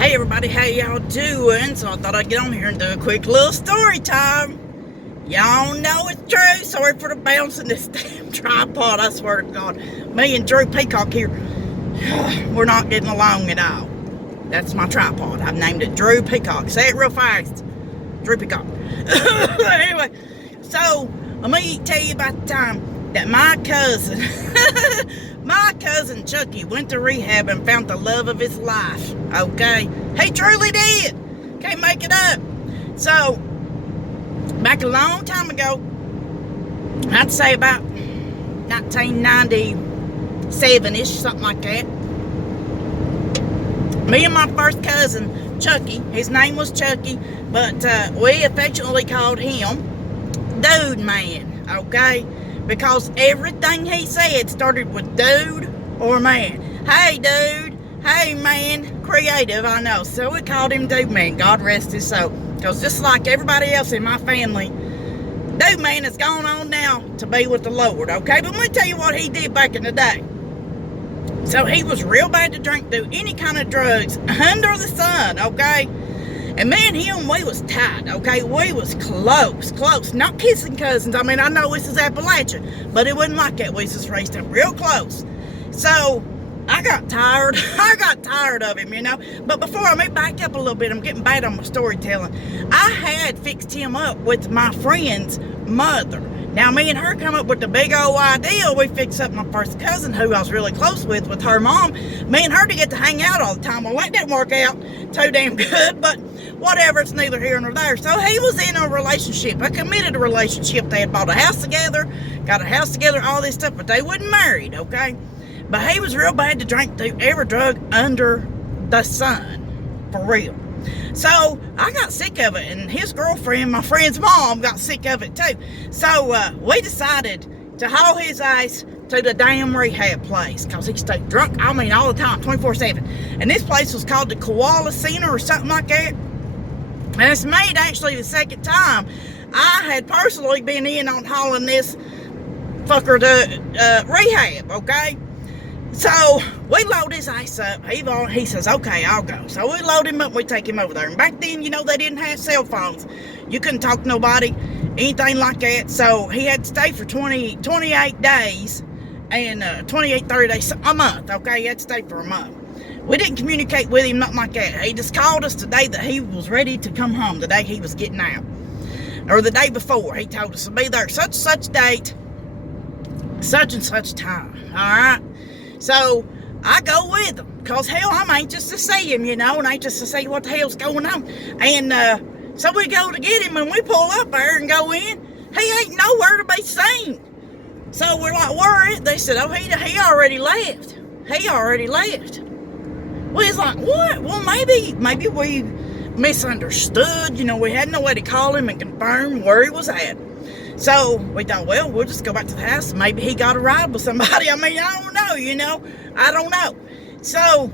Hey everybody, how y'all doing? So I thought I'd get on here and do a quick little story time. Y'all know it's true. Sorry for the bouncing this damn tripod, I swear to God. Me and Drew Peacock here, we're not getting along at all. That's my tripod. I've named it Drew Peacock. Say it real fast. Drew Peacock. Anyway, so let me tell you about the time that my cousin Chucky went to rehab and found the love of his life. Okay? He truly did. Can't make it up. So, back a long time ago, I'd say about 1997-ish, something like that. Me and my first cousin, Chucky, his name was Chucky, but we affectionately called him Dude Man, okay? Because everything he said started with dude or man. Hey, dude. Hey, man. Creative, I know. So we called him Dude Man. God rest his soul. Because just like everybody else in my family, Dude Man has gone on now to be with the Lord, okay? But let me tell you what he did back in the day. So he was real bad to drink, do any kind of drugs under the sun, okay? And me and him, we was tight, okay? We was close. Not kissing cousins. I mean, I know this is Appalachia, but it wasn't like that. We was just raised up real close. So, I got tired. I got tired of him, you know? But before I back up a little bit, I'm getting bad on my storytelling. I had fixed him up with my friend's mother. Now, me and her come up with the big old idea. We fixed up my first cousin, who I was really close with her mom. Me and her to get to hang out all the time. Well, that didn't work out too damn good, but whatever, it's neither here nor there. So he was in a relationship, a committed relationship. They had bought a house together, got a house together, all this stuff, but they wasn't married, okay? But he was real bad to drink, do every drug under the sun, for real. So I got sick of it, and his girlfriend, my friend's mom, got sick of it too. So we decided to haul his ass to the damn rehab place, because he stayed drunk, I mean, all the time, 24/7. And this place was called the Koala Center or something like that. And it's made actually the second time I had personally been in on hauling this fucker to rehab, okay? So we load his ass up. He says, okay, I'll go. So we load him up and we take him over there. And back then, you know, they didn't have cell phones. You couldn't talk to nobody, anything like that. So he had to stay for 28 days and 28, 30 days, a month, okay? He had to stay for a month. We didn't communicate with him, nothing like that. He just called us the day that he was ready to come home, the day he was getting out. Or the day before. He told us to be there such and such date, such and such time, all right? So I go with him, because hell, I'm anxious to see him, you know, and anxious to see what the hell's going on. And so we go to get him, and we pull up there and go in. He ain't nowhere to be seen. So we're like, where is it? They said, oh, he already left. He already left. We was like, what? Well, maybe we misunderstood. You know, we had no way to call him and confirm where he was at. So we thought, well, we'll just go back to the house. Maybe he got a ride with somebody. I mean, I don't know, you know. I don't know. So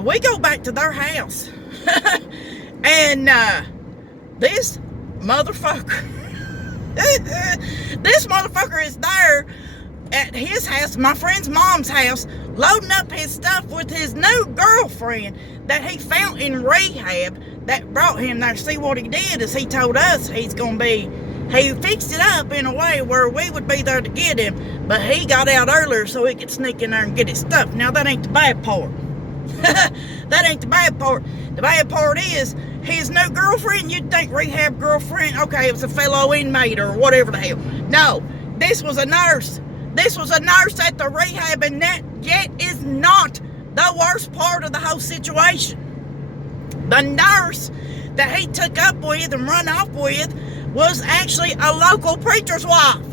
we go back to their house. And this motherfucker, this motherfucker is there at his house, my friend's mom's house, loading up his stuff with his new girlfriend that he found in rehab that brought him there. See, what he did is he told us he fixed it up in a way where we would be there to get him, but he got out earlier so he could sneak in there and get his stuff. Now, that ain't the bad part. That ain't the bad part. The bad part is his new girlfriend. You'd think rehab girlfriend, okay, it was a fellow inmate or whatever the hell. No, this was a nurse. This was a nurse at the rehab, and that yet is not the worst part of the whole situation. The nurse that he took up with and run off with was actually a local preacher's wife.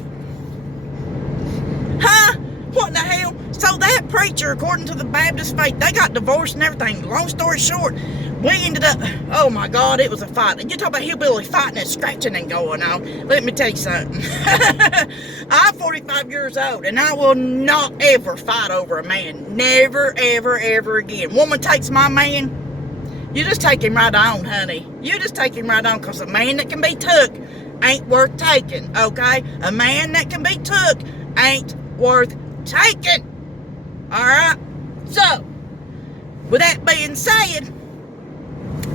Huh? What in the hell? So that preacher, according to the Baptist faith, they got divorced and everything. Long story short, we ended up, oh my God, it was a fight. You talk about hillbilly fighting and scratching and going on. Let me tell you something. I'm 45 years old, and I will not ever fight over a man. Never, ever, ever again. Woman takes my man, you just take him right on, honey. You just take him right on, because a man that can be took ain't worth taking, okay? A man that can be took ain't worth taking. All right? So, with that being said,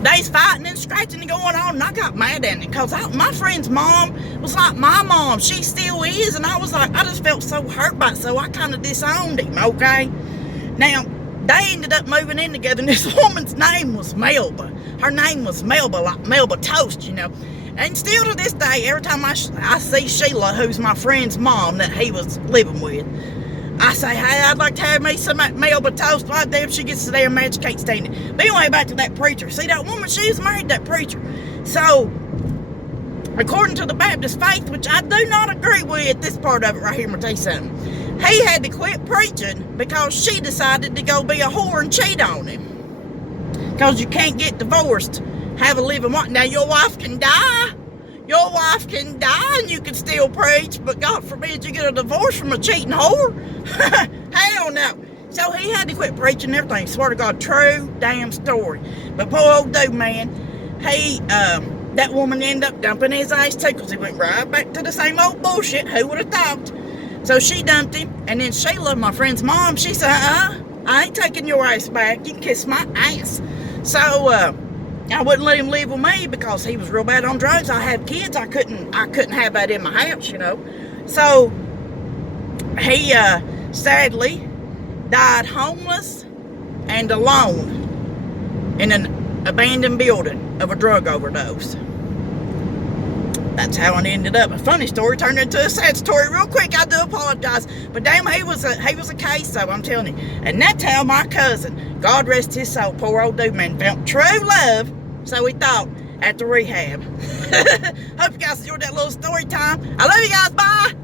they's fighting and scratching and going on, and I got mad at it because my friend's mom was like my mom. She still is, and I was like, I just felt so hurt by it, so I kind of disowned him, okay? Now, they ended up moving in together, and this woman's name was Melba. Her name was Melba, like Melba Toast, you know. And still to this day, every time I see Sheila, who's my friend's mom that he was living with, I say, hey, I'd like to have me some Melba Toast. Like damn, she gets the damn match, can't stand it. But anyway, back to that preacher. See, that woman, she was married to that preacher. So, according to the Baptist faith, which I do not agree with, this part of it right here, I'm going to tell you something. He had to quit preaching because she decided to go be a whore and cheat on him. Because you can't get divorced, have a living wife. Now, your wife can die. Your wife can die and you can still preach, but God forbid you get a divorce from a cheating whore. Hell no. So he had to quit preaching and everything. Swear to God, true damn story. But poor old dude, man, he, that woman ended up dumping his ass too, because he went right back to the same old bullshit. Who would have thought? So she dumped him, and then Sheila, my friend's mom, she said, I ain't taking your ass back. You can kiss my ass. So, I wouldn't let him live with me because he was real bad on drugs. I had kids. I couldn't have that in my house, you know. So he sadly died homeless and alone in an abandoned building of a drug overdose. That's how it ended up. A funny story turned into a sad story real quick. I do apologize. But damn, he was a case, though, I'm telling you. And that's how my cousin, God rest his soul, poor old dude, man, found true love, so he thought, at the rehab. Hope you guys enjoyed that little story time. I love you guys. Bye.